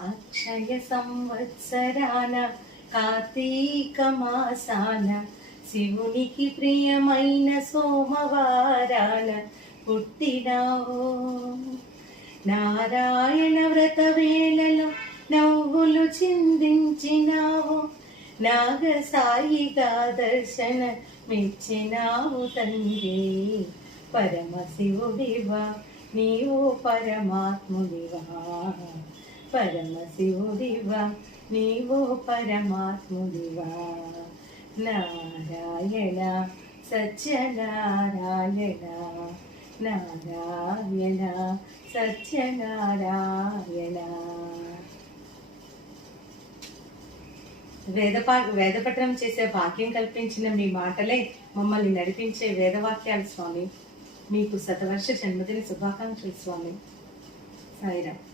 అక్షయ సంవత్సరాన కార్తీక మాసాన శివునికి ప్రియమైన సోమవారాన పుట్టినావు. నారాయణ వ్రత వేళలో నవ్వులు చిందించినావు. నాగసాయిగా దర్శన మెచ్చినావు తండ్రి. పరమశివుడివా నీవు పరమాత్ముడివా, పరమశివుడివా నీవు పరమాత్ముడివా. నారాయణ సత్యనారాయణ, నారాయణ సత్యనారాయణ. వేదపఠనం చేసే భాగ్యం కల్పించిన మీ మాటలే మమ్మల్ని నడిపించే వేదవాక్యాలు స్వామి. మీకు శతవర్ష జన్మదిన శుభాకాంక్షలు స్వామి. సాయిరామ్.